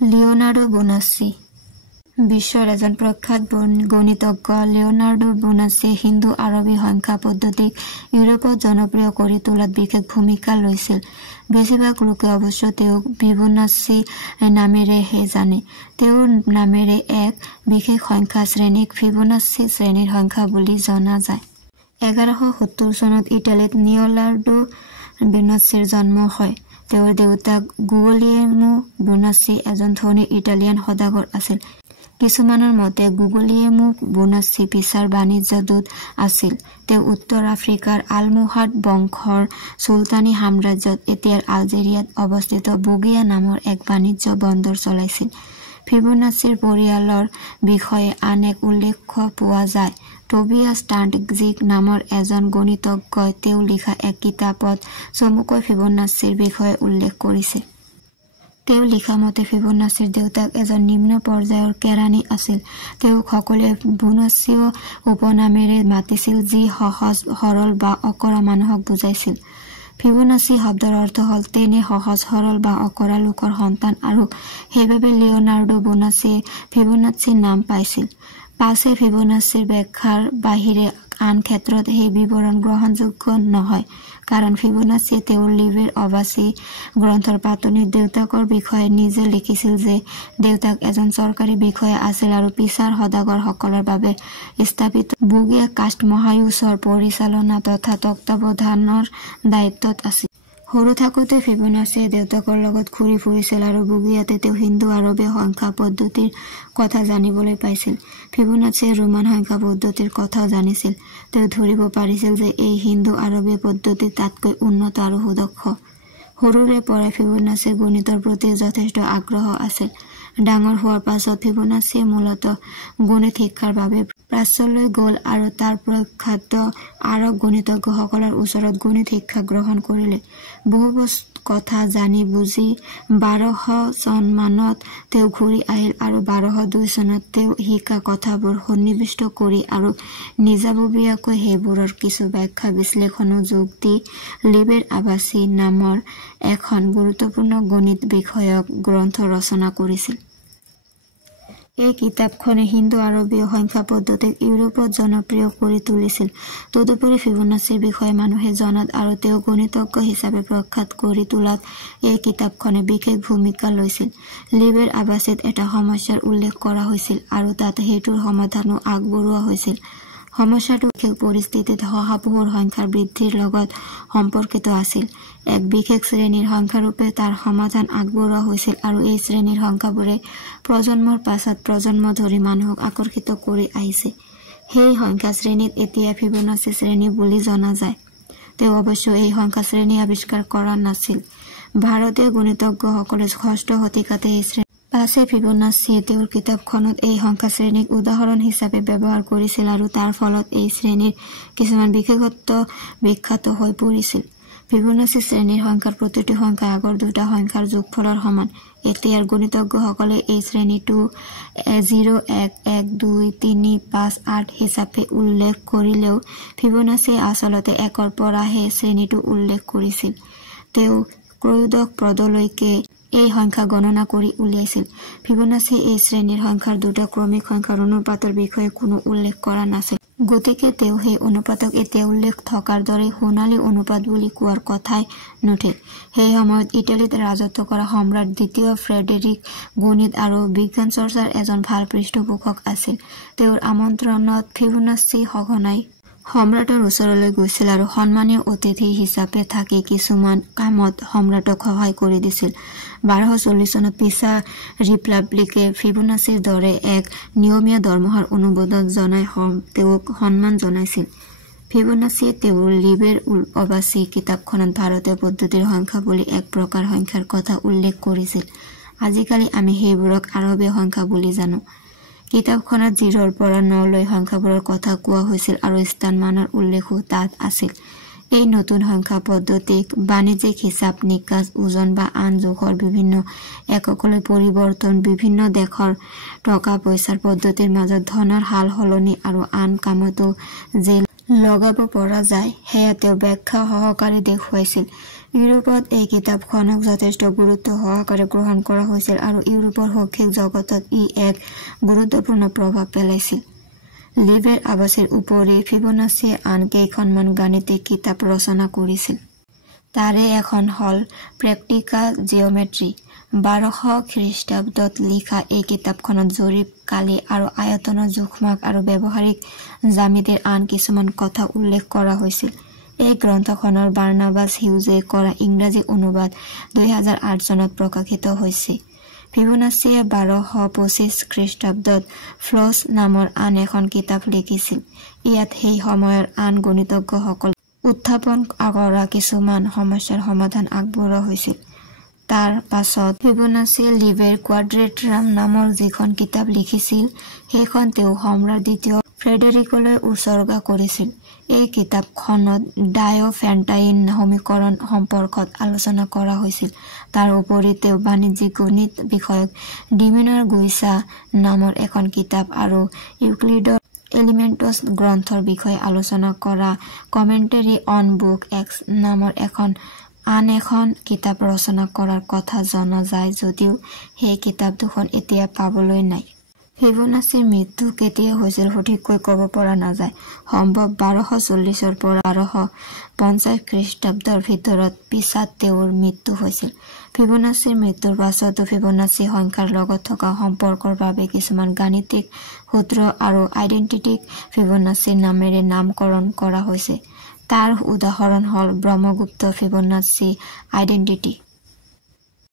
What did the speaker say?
Leonardo বোনাচি বিশ্বৰ এজন প্ৰখ্যাত গণিতজ্ঞ লিওনাৰ্ডো বোনাচি হিন্দু আৰবী সংখ্যা পদ্ধতিক ইউৰোপত জনপ্ৰিয় কৰি তোলাত বিশেষ ভূমিকা লৈছিল। বেছিভাগ লোকে অৱশ্য তেওঁক ফিবোনাচি নামেৰেহে জানে। তেওঁৰ নামেৰে এক বিশেষ সংখ্যা শ্ৰেণীক ফিবোনাচি শ্ৰেণীৰ সংখ্যা বুলি জনা যায়। 1170 চনত ইটালীত লিওনাৰ্ডো বোনাচিৰ জন্ম হয়। তেওঁৰ দেউতাক গুগলিয়েমো বোনাচি এজন ধনী ইটালিয়ান সদাগৰ আছিল। কিছুমানৰ মতে গুগলিয়েমো বোনাচি পিছাৰ বাণিজ্য দূত আছিল। তেওঁ উত্তৰ আফ্ৰিকাৰ আলমোহাদ বংশৰ চুলতানী সাম্ৰাজ্যত এতিয়াৰ আলজেৰিয়াত অৱস্থিত বুগিয়া নামৰ এক বাণিজ্য বন্দৰ চলাইছিল। ফিবোনাচিৰ পৰিয়ালৰ বিষয়ে আন এক উল্লেখ পোৱা যায়। টবিয়াছ টাণ্টজিক নামৰ এজন গণিতজ্ঞই তেওঁ লিখা এক কিতাপত চমুকৈ ফিবোনাচিৰ বিষয়ে উল্লেখ কৰিছে। তেওঁ লিখা মতে ফিবোনাচিৰ দেউতাক এজন নিম্ন পৰ্যায়ৰ কেৰাণী আছিল। তেওঁক সকলোৱে বোনাচিও উপনামেৰে মাতিছিল, যি সহজ সৰল বা অকৰা মানুহক বুজাইছিল। ফিবোনাচি শব্দৰ অৰ্থ হ'ল তেনে সহজ সৰল বা অকৰা লোকৰ সন্তান, আৰু সেইবাবে লিওনাৰ্ডো বোনাচিয়ে ফিবোনাচি নাম পাইছিল। পাছে ফিবোনাচিৰ ব্যাখ্যাৰ বাহিৰে আন ক্ষেত্ৰত সেই বিৱৰণ গ্ৰহণযোগ্য নহয়, কাৰণ ফিবোনাচিয়ে তেওঁৰ লিবেৰ অবাচি গ্ৰন্থৰ পাতনিত দেউতাকৰ বিষয়ে নিজে লিখিছিল যে দেউতাক এজন চৰকাৰী বিষয়া আছিল আৰু পিছাৰ সদাগৰসকলৰ বাবে স্থাপিত বুগিয়া কাষ্ট মহায়ুচৰ পৰিচালনা তথা তত্বাৱধানৰ দায়িত্বত আছিল। সৰু থাকোঁতে ফিবোনাচিয়ে দেউতাকৰ লগত ঘূৰি ফুৰিছিল আৰু বুগিয়াতে তেওঁ হিন্দু আৰবী সংখ্যা পদ্ধতিৰ কথা জানিবলৈ পাইছিল। ফিবোনাচিয়ে ৰোমান সংখ্যা পদ্ধতিৰ কথাও জানিছিল। তেওঁ ধৰিব পাৰিছিল যে এই হিন্দু আৰবী পদ্ধতি তাতকৈ উন্নত আৰু সুদক্ষ। সৰুৰে পৰাই ফিবোনাচিৰ গণিতৰ প্ৰতি যথেষ্ট আগ্ৰহ আছিল। ডাঙৰ হোৱাৰ পাছত ফিবোনাচিয়ে মূলতঃ গণিত শিক্ষাৰ বাবে প্ৰাচ্যলৈ গ'ল আৰু তাৰ প্ৰখ্যাত আৰব গণিতজ্ঞসকলৰ ওচৰত গণিত শিক্ষা গ্ৰহণ কৰিলে। বহু কথা জানি বুজি 1200 চনমানত তেওঁ ঘূৰি আহিল আৰু 1202 চনত তেওঁ শিকা কথাবোৰ সন্নিৱিষ্ট কৰি আৰু নিজাববীয়াকৈ সেইবোৰৰ কিছু ব্যাখ্যা বিশ্লেষণো যোগ দি লিবেৰ আবাচি নামৰ এখন গুৰুত্বপূৰ্ণ গণিত বিষয়ক গ্ৰন্থ ৰচনা কৰিছিল। এই কিতাপখনে হিন্দু আৰবীয় সংখ্যা পদ্ধতিক ইউৰোপত জনপ্ৰিয় কৰি তুলিছিল। তদুপৰি ফিবোনাচিৰ বিষয়ে মানুহে জনাত আৰু তেওঁ গণিতজ্ঞ হিচাপে প্ৰখ্যাত কৰি তোলাত এই কিতাপখনে বিশেষ ভূমিকা লৈছিল। লিবেৰ আবাচিত এটা সমস্যাৰ উল্লেখ কৰা হৈছিল আৰু তাত সেইটোৰ সমাধানো আগবঢ়োৱা হৈছিল। সমস্যাটো বিশেষ পৰিস্থিতিত শহাপহুৰ সংখ্যাৰ বৃদ্ধিৰ লগত সম্পৰ্কিত আছিল। এক বিশেষ শ্ৰেণীৰ সংখ্যাৰূপে তাৰ সমাধান আগবঢ়োৱা হৈছিল আৰু এই শ্ৰেণীৰ সংখ্যাবোৰে প্ৰজন্মৰ পাছত প্ৰজন্ম ধৰি মানুহক আকৰ্ষিত কৰি আহিছে। সেই সংখ্যা শ্ৰেণীত এতিয়া ফিবোনাচি শ্ৰেণী বুলি জনা যায়। তেওঁ অৱশ্য এই সংখ্যা শ্ৰেণী আৱিষ্কাৰ কৰা নাছিল। ভাৰতীয় গণিতজ্ঞসকলে 6ষ্ঠ শতিকাতে এই শ্ৰেণী পাছে ফিবোনাচিয়ে তেওঁৰ কিতাপখনত এই সংখ্যা শ্ৰেণীক উদাহৰণ হিচাপে ব্যৱহাৰ কৰিছিল আৰু তাৰ ফলত এই শ্ৰেণীৰ কিছুমান বিশেষত্ব বিখ্যাত হৈ পৰিছিল। ফিবোনাচি শ্ৰেণীৰ সংখ্যাৰ প্ৰতিটো সংখ্যা আগৰ দুটা সংখ্যাৰ যোগফলৰ সমান। এতিয়াৰ গণিতজ্ঞসকলে এই শ্ৰেণীটো 0, 1, 1, 2, 3, 5, 8 হিচাপে উল্লেখ কৰিলেও ফিবোনাচিয়ে আচলতে 1ৰ পৰাহে শ্ৰেণীটো উল্লেখ কৰিছিল। তেওঁ ত্ৰয়োদশ পদলৈকে এই সংখ্যা গণনা কৰি উলিয়াইছিল। ফিবোনাচিয়ে এই শ্ৰেণীৰ সংখ্যাৰ দুটা ক্ৰমিক সংখ্যাৰ অনুপাতৰ বিষয়ে কোনো উল্লেখ কৰা নাছিল। গতিকে তেওঁ সেই অনুপাতক এতিয়া উল্লেখ থকাৰ দৰে সোণালী অনুপাত বুলি কোৱাৰ কথাই নুঠে। সেই সময়ত ইটালীত ৰাজত্ব কৰা সম্ৰাট দ্বিতীয় ফ্ৰেডেৰিক গণিত আৰু বিজ্ঞান চৰ্চাৰ এজন ভাল পৃষ্ঠপোষক আছিল। তেওঁৰ আমন্ত্ৰণত ফিবোনাচি সঘনাই সম্ৰাটৰ ওচৰলৈ গৈছিল আৰু সন্মানীয় অতিথি হিচাপে থাকি কিছুমান কামত সম্ৰাটক সহায় কৰি দিছিল। 1240 চনত পিছা ৰিপাব্লিকে ফিবোনাচিৰ দৰে এক নিয়মীয়া দৰমহাৰ অনুমোদন জনাই তেওঁক সন্মান জনাইছিল। ফিবোনাচিয়ে তেওঁৰ লিবেৰ অবাচি কিতাপখনত ভাৰতীয় পদ্ধতিৰ সংখ্যা বুলি এক প্ৰকাৰ সংখ্যাৰ কথা উল্লেখ কৰিছিল। আজিকালি আমি সেইবোৰক আৰবীয় সংখ্যা বুলি জানো। কিতাপখনত 0ৰ পৰা 9লৈ সংখ্যাবোৰৰ কথা কোৱা হৈছিল আৰু স্থানমানৰ উল্লেখো তাত আছিল। এই নতুন সংখ্যা পদ্ধতিক বাণিজ্যিক হিচাপ নিকাচ, ওজন বা আন জোখৰ বিভিন্ন এককলৈ পৰিৱৰ্তন, বিভিন্ন দেশৰ টকা পইচাৰ পদ্ধতিৰ মাজত ধনৰ সাল সলনি আৰু আন কামতো যে লগাব পৰা যায় সেয়া তেওঁ ব্যাখ্যা সহকাৰে দেখুৱাইছিল। ইউৰোপত এই কিতাপখনক যথেষ্ট গুৰুত্ব সহকাৰে গ্ৰহণ কৰা হৈছিল আৰু ইউৰোপৰ শৈক্ষিক জগতত ই এক গুৰুত্বপূৰ্ণ প্ৰভাৱ পেলাইছিল। লিবেৰ আৱাসীৰ উপৰি ফিবোনাচিয়ে আন কেইখনমান গাণিতিক কিতাপ ৰচনা কৰিছিল। তাৰে এখন হ'ল প্ৰেক্টিকা জিঅ'মেট্ৰি। 1200 খ্ৰীষ্টাব্দত লিখা এই কিতাপখনত জৰীপ, কালি আৰু আয়তনৰ জোখমাখ আৰু ব্যৱহাৰিক জ্যামিতিৰ আন কিছুমান কথা উল্লেখ কৰা হৈছিল। এই গ্ৰন্থখনৰ বাৰ্নাবাছ হিউজে কৰা ইংৰাজী অনুবাদ 2008 চনত প্ৰকাশিত হৈছে। ফিবোনাচিয়ে 1225 খ্ৰীষ্টাব্দত ফ্লছ নামৰ আন এখন কিতাপ লিখিছিল। ইয়াত সেই সময়ৰ আন গণিতজ্ঞসকল উত্থাপন কৰা কিছুমান সমস্যাৰ সমাধান আগবঢ়োৱা হৈছিল। তাৰ পাছত ফিবোনাচিয়ে লিবেৰ কোৱাড্ৰেটাৰাম নামৰ যিখন কিতাপ লিখিছিল, সেইখন তেওঁ সম্ৰাট দ্বিতীয় ফ্ৰেডেৰিকলৈ উৎসৰ্গা কৰিছিল। এই কিতাপখনত ডায়ফেণ্টাইন সমীকৰণ সম্পৰ্কত আলোচনা কৰা হৈছিল। তাৰ উপৰি তেওঁ বাণিজ্যিক গণিত বিষয়ক ডিমেনৰ গুইছা নামৰ এখন কিতাপ আৰু ইউক্লিডৰ এলিমেণ্টছ গ্ৰন্থৰ বিষয়ে আলোচনা কৰা কমেণ্টেৰী অন বুক এক্স নামৰ আন এখন কিতাপ ৰচনা কৰাৰ কথা জনা যায় যদিও সেই কিতাপ দুখন এতিয়া পাবলৈ নাই। ফিবোনাচিৰ মৃত্যু কেতিয়া হৈছিল সঠিককৈ ক'ব পৰা নাযায়। সম্ভৱ 1240 পৰা 1250 খ্ৰীষ্টাব্দৰ ভিতৰত পিছত তেওঁৰ মৃত্যু হৈছিল। ফিবোনাচিৰ মৃত্যুৰ পাছতো ফিবোনাচি সংখ্যাৰ লগত থকা সম্পৰ্কৰ বাবে কিছুমান গাণিতিক সূত্ৰ আৰু আইডেণ্টিটিক ফিবোনাচি নামেৰে নামকৰণ কৰা হৈছে। তাৰ উদাহৰণ হ'ল ব্ৰহ্মগুপ্ত ফিবোনাচি আইডেণ্টিটি।